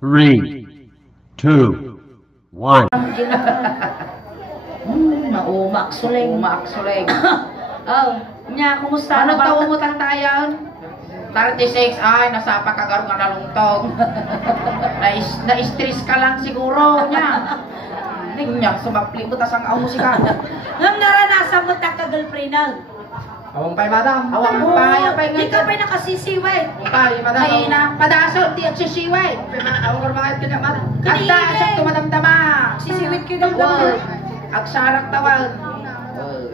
3, 2, 1. Maumak suling. Umaak suling. Oh, nya, kumusta? Ano taon mo tantayan? 36, ay, nasa pagkagaroon ka nalungtog. Na-stress ka lang siguro niya. Nya, sumapli mo tas ang musika. Ngam naranasan mo girlfriend na. Awang pa'y madam. Awang pa'y apay Di ka pa'y nakasisiway. Pa'y madam. Ay na, padasol, di at sisiway. Awang ormangayat ka niya, madam. Anda, siya tumadamdama. Sisiwit ka ng dama. Agsarak tawag.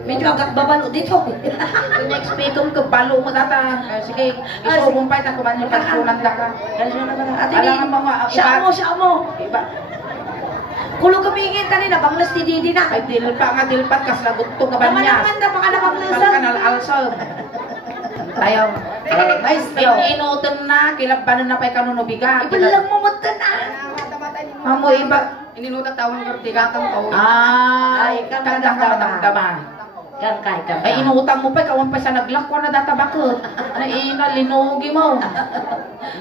Medyo agad babalo dito. Kung expectum ka, balo mo data. Sige, isubumpay ta kuman yung pagsunan ka. Alangan mo nga. Siya mo. Iba. Kulo kamingin tani na banglas ni Didi na. Ay, dilpat kas laguttog ka ba niya? Naman na baka nabanglasan. Baka nalalsog. Tayo. Maestro. Inutan na, kilabanan na pa'y kanunubiga. Ibalang mo mata na. Amo iba. Ininutat tawang kartigatang ko. Ay, Kanda ka matangdama. Kan kay ka. Ay, inutang mo pa'y kawan pa sa naglakwa na data bakit. Na linugi mo.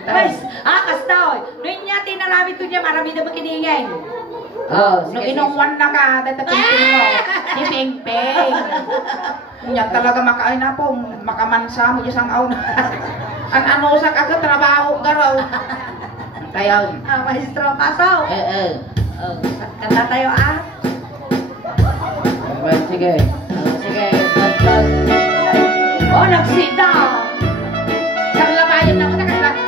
Guys, kastaw. Noon niya tinarami ko niya marami na makiningay. Oh, nung inungwan na ka, data pimping mo. Si Pingping. Yan talaga makain na po, makamansa mo isang aw na. Ang ano sa kagat, trabaho ka raw. Tayo. Maestro, pasaw. Kanta tayo Well, sige. Sige. Nagsita. Sa labayan na ko na kasi.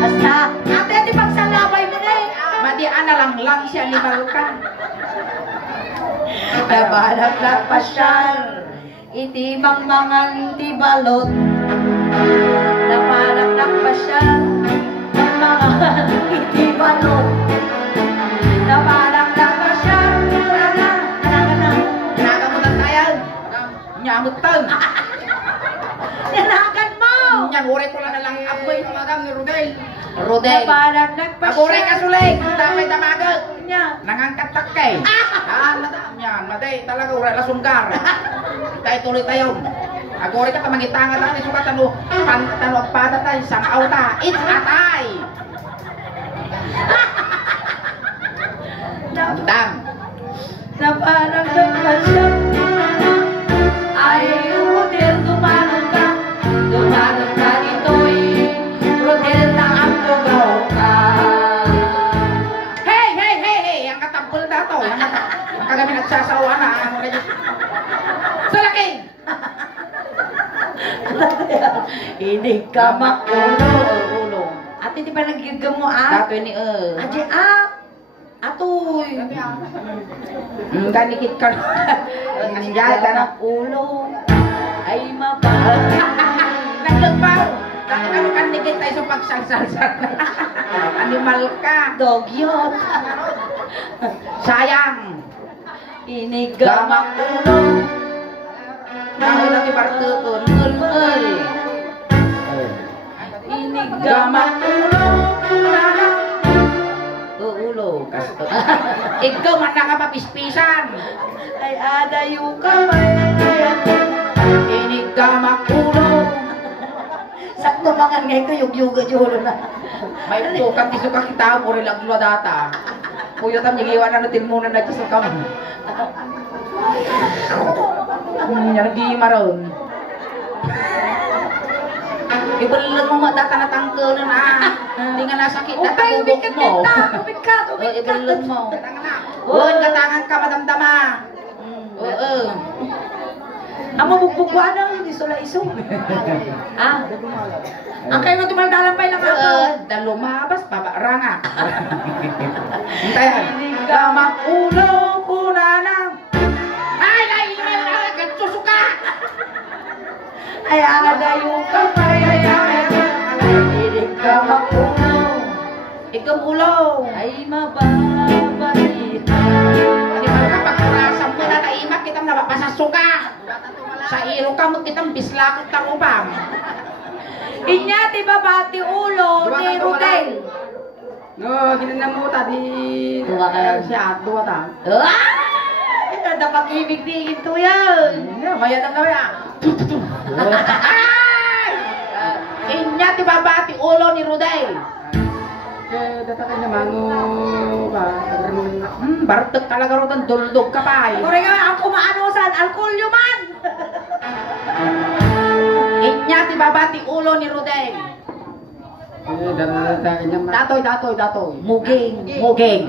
Basta, ate, di bang sa labay mo na eh. Madian na lang siya limal ka. Nabalak na pasyal, itimang mangang tibalot. Nabalak na pasyal, mangang itibalot. Nabalak na pasyal, Nagamutan tayo. Nyamutan. Nanakan mo! Yan, ure ko lang na lang apoy ng madam ni Rodel. Rodel. Nabalak na pasyal. Agure ka sulig. Damay tamagal. Niya. Nangangkat kay. Madam yan. Maday talaga ure la sunggar. Tayo tuloy tayo. Agure ka tamangitangan natin sukat ano. Pantano at pada tayo. Sangaw ta. It's atay. Dam. Nabalak na pasyal. Ay, Rodel, tumanong ka. Tumanong ka dito'y Rodel na ang tugaw ka. Hey! Ang katampol na to. Ang kagami nagsasawa na. Salaking! Hindi ka makulo. Ate, di ba nagigam mo Dato ni Ate, atoy. Kanikit ka. Hindi ka makulo. Ay, mabalik. Nagdagpaw. Ano kan nikit tayo sa pagsalsal. Animal ka. Dog yun. Sayang. Hindi ka makulo. Namin natin partukon. Ngul. Hindi ka makulo. Ulo. Ikaw man nakapapispisan. Ay, adayo ka may Inig ka makulong. sakto mga ngay ko yung yuga-yuga na. May tukat iso ka kita mo rin lang dula data. Puyo tam nyigiwan na natin muna na iso ka mo. Nyanagi maron. Ibalan mo data na tangkel na na. Hindi nga nasakit na tabubok mo. Kumit ka. Ibalan mo. Huwag katangan ka madamdama. Oo. Ang mabugbugwa na, hindi sila iso. Ang kayo nga tumaldalang lang ako. Dan lumabas, babaranga. Hintayan. Hindi ka makulo, kunanang. Ay, naiimal na agad, susuka! Ay, adayo ka may hindi ka makulo. Ikaw ulo. Ay, mababalihan. Hindi ba ka pagkurasan mo na naimak kitang napapasasuka. Sa ilo ka mo kitang bislakot ng upang. Inya, di ba bati ulo ni Rodel? No, ginanang mo tadi. Dua ka. Siya, dua ta. Ay, nada pag-ibig din ito yan. Maya na kami ah. Inya, di ba bati ulo ni Rodel? Datakan niya mango ba? Bartek talaga ro tan duldog ka pa eh. Kore nga ang kumaanusan, alkolyo man. Inya ti babati ulo ni Rodel. Datoy. Muging.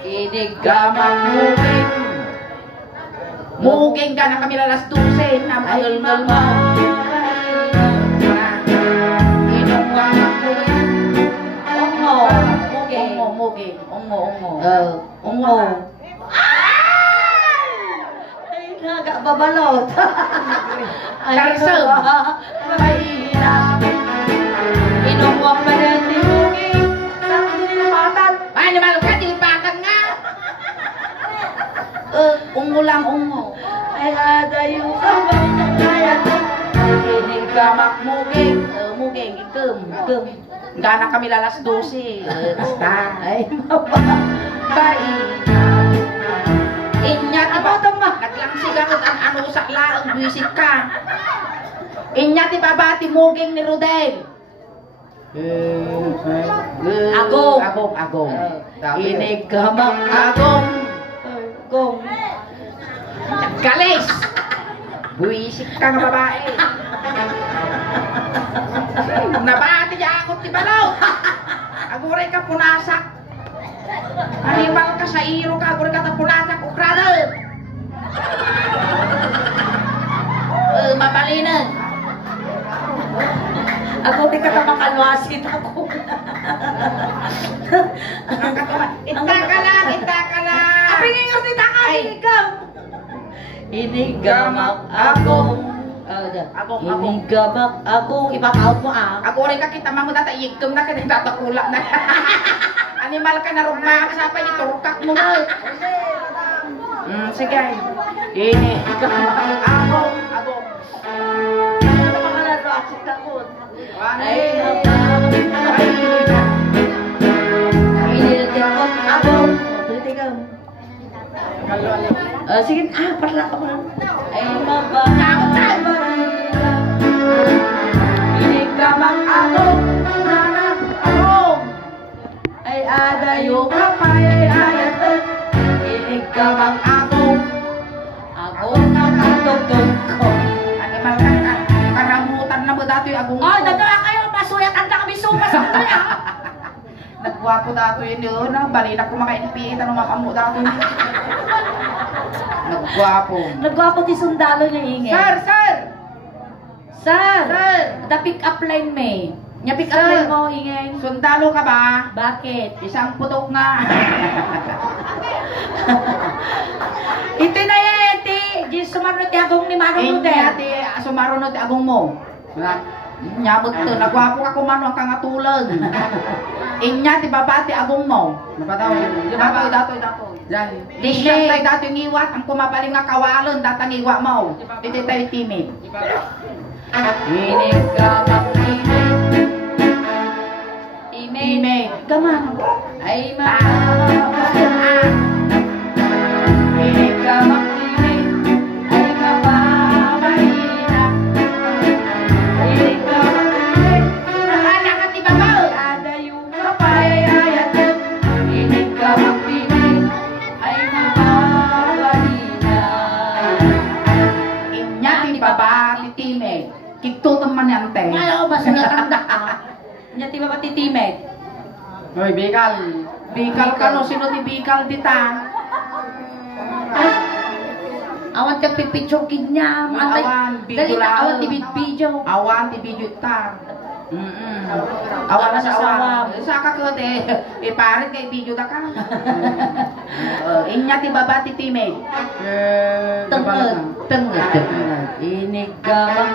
Inigamang Muging. Muging ka na kami lalas 12 na magalmal mo. Ongo. Ungo. Ay, nagababalot. Tarsel. Mahirap. Inuwang pa rin tinugin. Saan dinilipatan? Ay, naman ka, dilipakan nga. Ungo lang, ungo. Ay, adayo ka ba? Kaya ko. Inigamak muging, ikum. Gana kami lalas 12. Basta. Ay, Inya ti ba naglang sigarot ang ano sa laang buisit ka. Inya ti babati muging ni Rodel. Agong. inigamang Agong. agong. Galis. Buisit ka nga babae. Nabati niya ako ti balaw. Aguray ka punasak. Animal ka sa iro ka, aguray ka ta punasak ukrada. Mabalinan. Ako di ka makalwasit ako. Ita ka lang. Apingin nga si Taka, Ay. inigam. Inigamak agong. Agong. Inigamak agong. Ipapaut mo ah. Aguray ka kita mamu data igem na kita tatakulak na. Animal ka na rugma ka sa pa iturkak mo na. Sige. Ini agong. Ano ba ka nalwasit ako? Ay, iniligam agong. Iniligam. Sige, parla ka pa. Ay, inigamang agong. Agong. Ay, adayo ka pa. Inigamang agong. Agong na katutog ko. Animal ka karamutan na mo datoy agong. Oh, dadala kayo. Masuyat ang kami sumas. Nagwapo dato yun yun. Balina ko maka-NPA na makamu dato yun. Nagwapo. Nagwapo ti sundalo niya ingay. Sir! Sir! The pick up line may. Nya pick up Sir. line mo ingay. Sundalo ka ba? Bakit? Isang putok nga. Ito na yan, ti. Di sumarunod ti agong ni Marunod eh. Ati sumarunod agong mo. Nyabot to, nagwapo ka kumano ang kangatulag. Inya ti babati agong mo. Napataw. Datoy. Di siya tayo dato yung iwat, ang kumapaling nga kawalon, datang iwa mo. Dito tayo timid. Inigamang timid. Gamang. Ay, mababalinan. Inigamang timid. Ay, mababalinan. Inigamang timid. Nakala ka ti babaw. Adayo ka pa, ayayat. Inigamang timid. Ay, mababalinan. Inya ti babati timid. Kito teman yang teh. Ayaw, mas natanda ka. Nya ti ba titimed? Hoy, Bikal. Bikal ka no, sino ti Bikal dita? Awan ka pipitsyokin niya. Awan, Dali na, awan ti bidyo. video. Awan ti bidyo ta. Awan na sa awan. Saka ko te, iparit kay bidyo ta ka. Inya ti babati timid. Tenged. Inigamang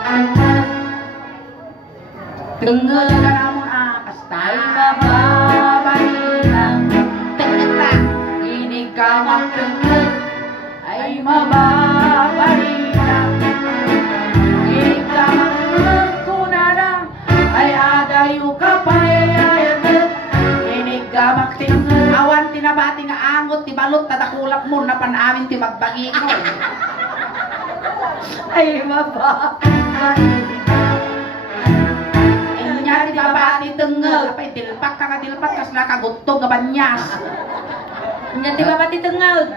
Tengel ka namon kasta. ay mababalinan. Tengel lang. Inigamang tenged ay mababalinan. Inigamang tenged kunana ay adayo ka pa ayayat. Inigamang tenged Awan tinabati nga angot ti balot tatakulak mo na panamin ti magbagi ko. ay mababalinan. Inya ti babati tengel tengag. Apay tilpak ka tilpak kas nakagutog nga banyas. Nya di ba pati tengag?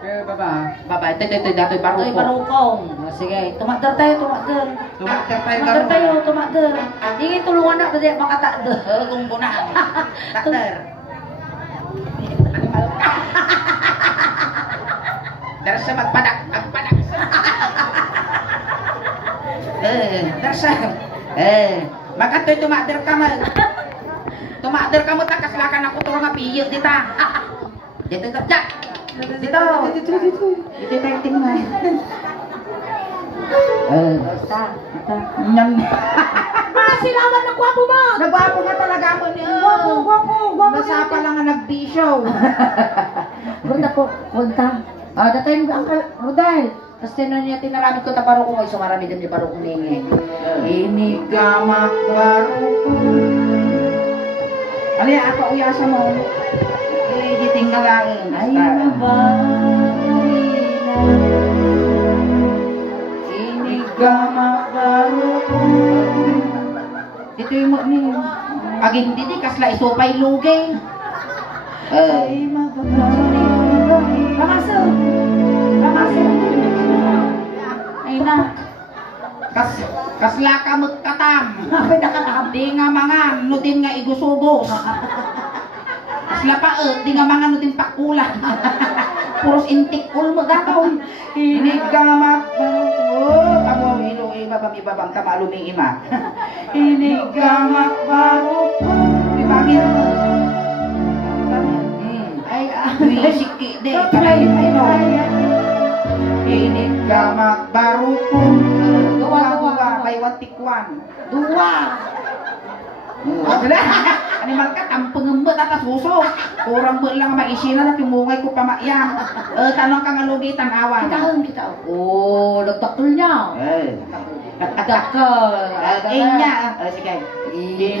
Baba, ito datoy Ay, baruko. barukong. Oh, sige, tumakder tayo, tumakder. Tumakder tayo Tumakder karon. tayo, tumakder. Hindi tulungan na pwede makatakder. Kung bunang. Takder. Darsa magpadak. Darsa. Magatoy tumakder ka mo. Tumakder ka mo takaslakan ako turong nga piyot dita. Dito. Dito tayo tingnan. Basta. Nyang. Silawan na gwapo mo. Nagwapo nga talaga mo niya. Gwapo. Basta pa lang nga nagbisyo. Punta po, punta. Datayin ko, Uncle Rodel. Tapos tinaramit ko ta parukong. Ay, sumarami din yung parukong ningi. Inigamak barukong. Ano yan, apa uyasa mo? Gitinggal lang. Ay, mabawi na. Inigamak barukong. Dito yung mo ni. Aging didi, kasla isupay lugay. Ay, mabawi. Pamasok. Ay na. Kasla ka magkatam. Ay, nakakam. Di nga mga nutin nga igusugos. Kasla pa di nga mga nutin pakulan. Puros intikul magataw. Inigamak barukong. Amo ilo ibabang tama luming ima. Inigamak barukong. Ibagin mo. Ay, Siki de. Ay no. Inigamak barukong. Dua. Baywan tikwan. Dua. Animal ka, tampeng mbet atas suso. Kurang mbet lang maisina na timungay ko pamayang. Tanong ka nga lugitan awan. Kita. Oh, nagtakol niya. Nagtakol. Inya. Sige.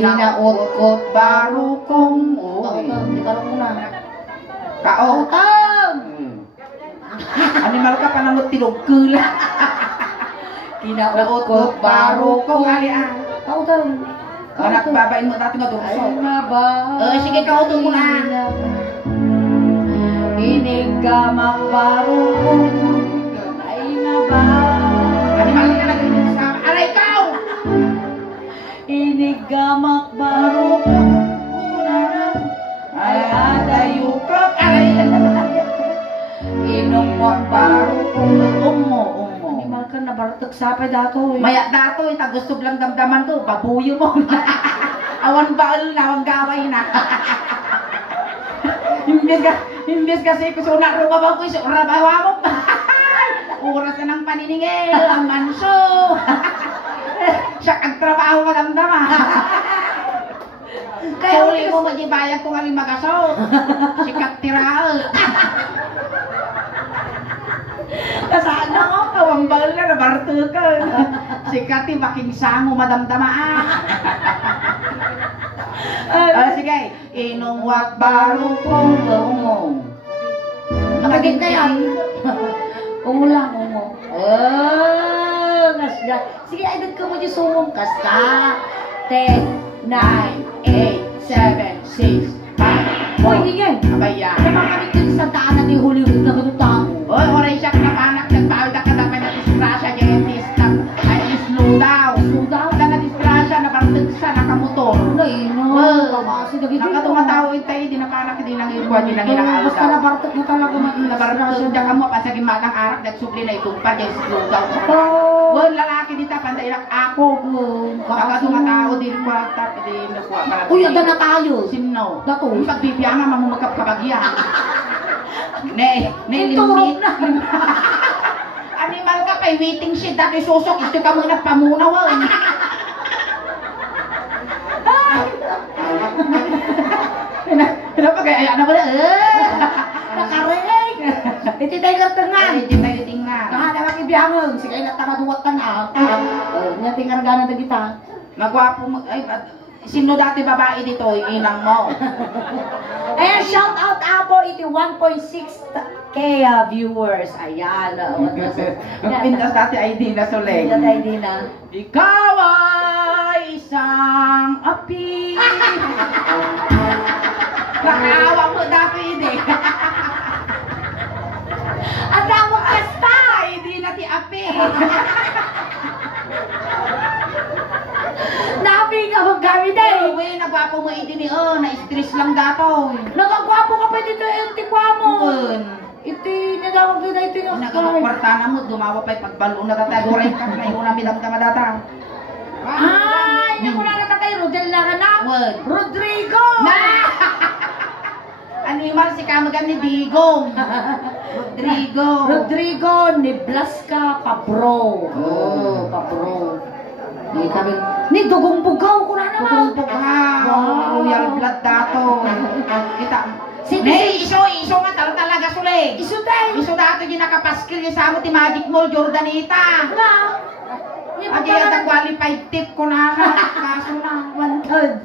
Inaot-kot barukong. Hindi ka lang muna. Kao. Utang! Animal ka panamot tilog kula. Kinaot-kot barukong. Alian. Utang. Anak babain mo dati nga Ay, durso. mabawi. Sige, kautong mo na. Inigamak barukong. Ay, mabawi. Animal ka lang sa aray kao. Inigamak barukong. Ay adayukot. Aray. Inumot barukong. Ungo. Animal ka na barutok sapay dato. Maya dato, tagustog lang damdaman ko, babuyo mo. Awan baal na, awan gaway na. Imbes kasi ko suna rumabang ko, sura bawa mo. Oras na ng paniningil, ang manso. Siya kagtrabaho madamdama. Kaya uli mo magibayag kung aling magaso. Sikat tiraal. Kasaan na ko, kawambal na, nabartukan. Sikati, making sango, madamdamaan. Sige, inungwat barukong umong. Magagit na yan. Umulang, umo. Oh, nasda. Sige, edad ka mo di sumong. Kasta. 10, 9, 8, 7, 6, 5. Hoy, hindi yan. Abaya. Naman kami dito sa daanan ni Hollywood na ganun tao. Oy, oray siya kanapanak, nagpawid ka dapat na disgrasya, diabetes, ay slow daw. Slow down. Wala na disgrasya, nabartag sa nakamotor. Ay, no. Kasi nagiging. Nakatumatawoy tayo, di napanak, di nang ibuan, di nang inakalaw. Basta nabartok na talaga Nabartag siya ka mo, pasagin matang arak, nagsubli na itungpad, yung slow daw. Oh. Well, lalaki dita, panday lang ako. Nakatumatawo, di nakuha, di nakuha. Uy, ada na tayo. Sino? Dato. Yung pagbibiyanga, mamumagkap kabagyan. Ne, Turok limit. na. Animal ka kay waiting shed dati susok ito ka muna pamunaw. Pinapagaya na pala. Nakaring. Iti tayo kartangan. Hindi tayo tingnan. Nakadawag ibiyangong. Sige, natakaduwat ka na. Nga tingar gana na kita. Magwapo mo. Ay, sino dati babae dito? Inang mo. Eh, shout out Apo, iti 1.6k viewers. Ayan. Ang pintas dati ay di na soleng. Hindi na. Ikaw ay isang api. Nakaawa mo David eh. Ang tawag kasta! Hindi na ti api. Nabi ka magkami day! Uy, nagwapo mo iti ni na-stress lang dato. Nagagwapo ka pa dito yung tikwa mo! Uwan. Iti, nadawag din na ito yung Nagkakwartana mo, dumawa pa'y pagbalo na tatay. Ka na yung namidam ka madata. Ay, naku na natatay, Rodel na ka na! Uwan. Rodrigo! Na! Animal si kamagan ni Digong. Rodrigo. Rodrigo ni Blasca Pabro. Oh, Pabro. Ni kami, ni Dugong Bugaw ko na naman. Tutumpok ha. Royal blood dato. Kita. Si Iso nga talaga sulig. Isuday! Iso dato yung nakapaskil yung sa mo ti Magic Mall Jordanita. Na! Ni Adi yan ang qualified tip ko na. Kaso na. Wantad.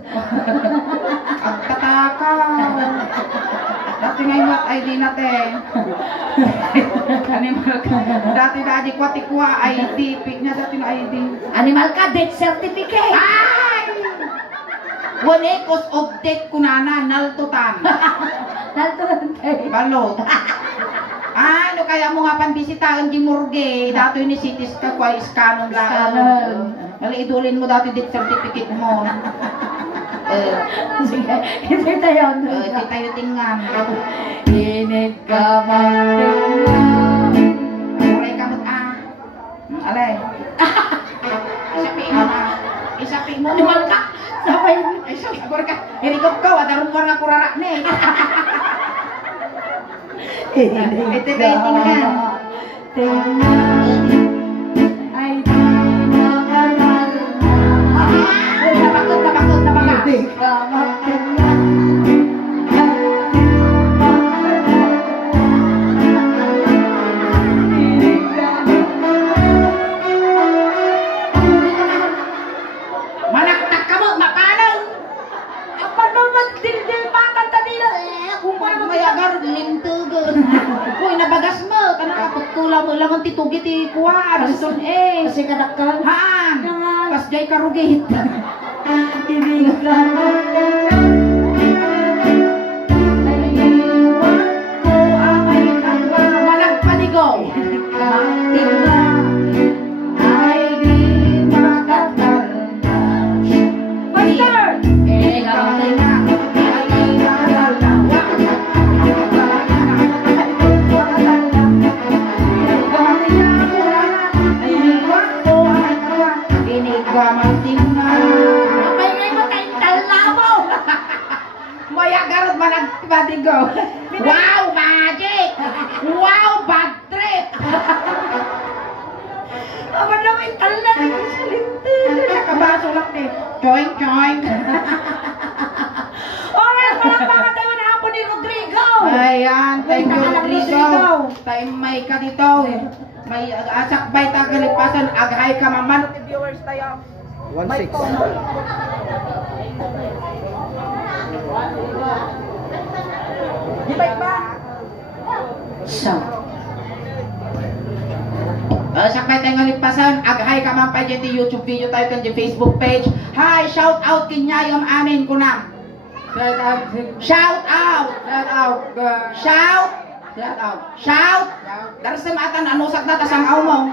Ang tatakaw. Dati nga yung ID natin. Dati na di kwa tikwa ID. Pick niya dati na ID. Animal ka, death certificate! Ay! Wanekos of death kunana, naltutan. Naltulan tayo. Balot. Ano kaya mo nga panbisitaon di morgue? Dato yun ni Cities ka kwa iskanon lang. Iskanon. Idulin mo dati death certificate mo. Sige, hindi tayo. Di tayo tingnan. Init ka magtingnan. Alay ka mo alay. Isapiin mo na. Isapiin mo. Animal ka! Sabay mo. Ay, siguro ka. Hirikot ko. Wadarong mo nga kurara na eh. Ito ba yung tingnan? Tingnan. Ay, di makanal na. Ay, napakot. Hindi ka magtingnan. Manaktak ka mo, mapalaw! Apa naman dildil patang tadi na kung paano May agar, lintugon. Uy, nabagas mo. Kanang kapagtula mo lang ang titugi ti kuwa. Rason eh. kasi kadakkan. Haan! Nangan. Pas jay karugit. Hindi ka magtingnan. Naiiwan ko ang may kalwa. Malagpanigaw. Tingnan ay di makatanda. Master! Eh, kapatay na. Kapay ngay makaintal na mo! Maya garot malagpanigaw. Wow, magic! Wow, bad trip! Apa na may tal na nagsilintin? Nakabaso lang eh. Choing, choing. Oras pa lang mga tayo na hapon ni Rodrigo! Ayan, thank you, May Rodrigo. Rodrigo. Time may ka dito. May asakbay tagalipasan, aghay ka maman. Viewers tayo. 1-6. Di ba ba? So, Sakbay tayo ngalipasan, aghay ka man pa dyan di YouTube video tayo kan di Facebook page. Hi, shout out kinyayom amin kunam. Shout out. Shout. Shout. Darsem atan anusak na tasang aw mo.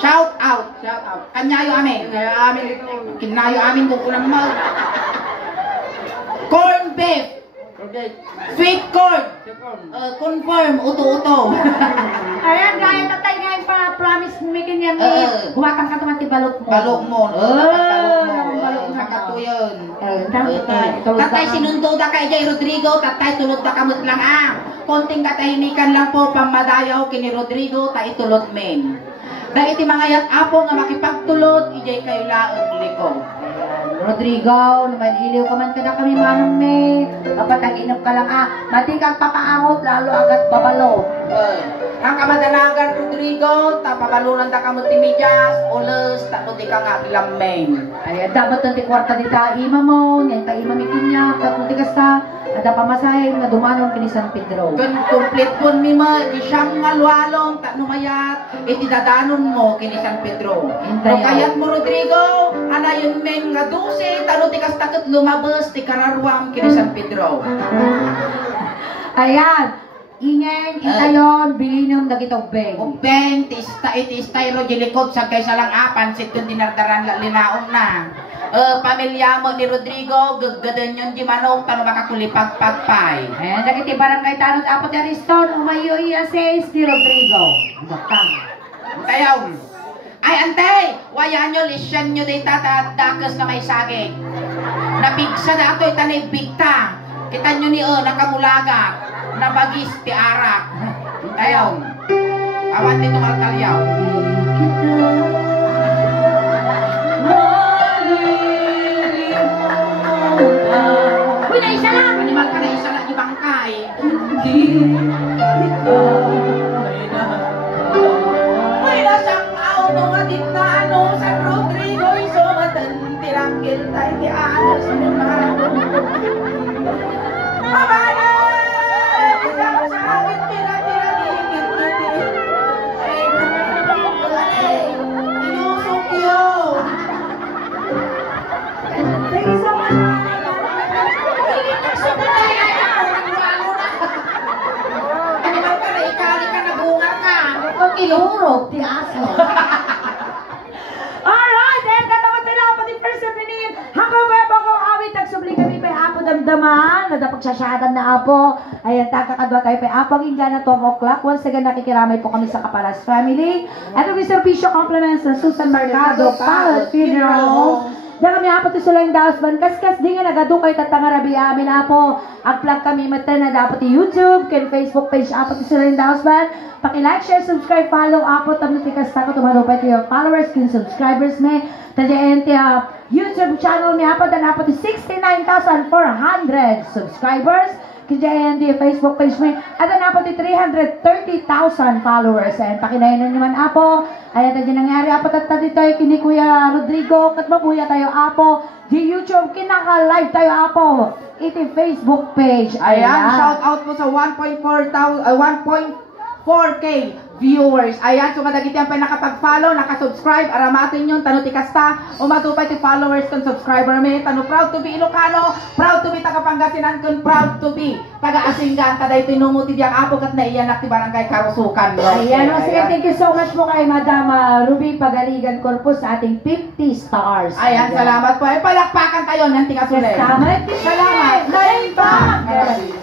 Shout out. Kanyayo amin. Kinayo amin kung kunam mo. Corn beef. Sweet corn. Confirm. Uto-uto. ayan gaya tatay ngayon pa promise making yan huwatan ka naman ti balot mo. Balok mo. balok na. Kakatuyon. Tatay, Tatay, sinundo da kay Jay Rodrigo. Tatay, tulot da kamot lang konting katahimikan lang po pamadayaw kini Rodrigo. Ta itulot men. Da iti mga yat apo nga makipagtulot. Ijay kayo laog liko. Rodrigo, naman iliw ka man kada kami manong me. Dapat ang inap ka lang mati kang papaangot lalo agad babalo. Ang kamadalagan Rodrigo, tapabalunan da kamot ti Midyas, ulos, tapos di ka nga ilang men. Ay, dapat ang ti kwarta di ta ima mo, yan ta ima mikin niya, tapos di kasta, Ada pamasahe nga dumanon kini San Pedro. Kun complete pun mi ma di siyang nga luwalong ta numayat iti dadanon mo kini San Pedro. No kayat mo Rodrigo, ana yung men nga 12 tano ti kastakot lumabas ti kararwam kini San Pedro. Ayan. Ingen, itayon, bilinong dagitog beng. Ubeng ti styro di likod sa kaysa lang apan sit kun dinardaran la linaon na. Pamilya mo ni Rodrigo, gaggadan yun di manong tano makakulipag-pagpay. Ayan, dagiti barangay tanong apo ti Ariston, umayo iya says ni Rodrigo. Bakang. Tayaw. Ay, antay! Wayan nyo, lisyan nyo day tatadakas na may saging. Nabigsa na ito, itanay bigta. Kita nyo ni nakamulaga. Nabagis ti arak. Tayaw. Awan dito maltalyaw. Uy, na isa lang! Animal ka na isa lang ibangkay. Uy, nasang auto nga dit na ano sa Rodrigo iso matantirangkil tayo ti anos naman. Amana! Isang sakit tira-tira dikit-dikit. Ay, inusok yun. Thank you so much! Animal ka na, ikali ka, nagungar ka. Ang ilurog, ti aso. Alright, and katapat nila ako pati first opening. Hanggang web ako awit, nagsubli kami pa apo damdaman. Nadapagsasyatan na apo. Ayan, takakadwa tayo pa apo. Ang inggan na 12 o'clock. Once again, nakikiramay po kami sa Kapalas Family. At ang servisyo compliments ng Susan Mercado, Pallet Funeral Home. Diyan kami apo ti Sulang Dausban. Kaskas di nga nagado kayo tatangarabi amin apo. Upload kami mata na dapat ti YouTube, ken Facebook page apo ti Sulang Dausban. Paki-like, share, subscribe, follow apo tamno ti kasta ko tumadupay ti followers, ken subscribers me. Tadyan ti YouTube channel mi apo dan apo ti 69,400 subscribers. Kaya di Facebook page mo. At na po di 330,000 followers. And pakinayan naman apo. Ayan tayo nangyari apo at dito kini Kuya Rodrigo. Kat mabuya tayo apo. Di YouTube kinaka-live tayo apo. Iti Facebook page. Ayan, shout out po sa 1.4K viewers. Ayan, so kadagiti ang pa nakapag-follow, nakasubscribe, aramatin yun, tano ti kasta, umatupay ti followers kung subscriber me, tano proud to be Ilocano, proud to be taga-Pangasinan, kung proud to be taga-Asingan, taday tinumuti diyang apo kat naiyanak ti barangay Karusukan. Ayan, sige, thank you so much po kay Madam Ruby Pagaligan Corpus sa ating 50 stars. Ayan, salamat po. Ay, palakpakan kayo ng tinga sulit. Salamat. Salamat. Salamat.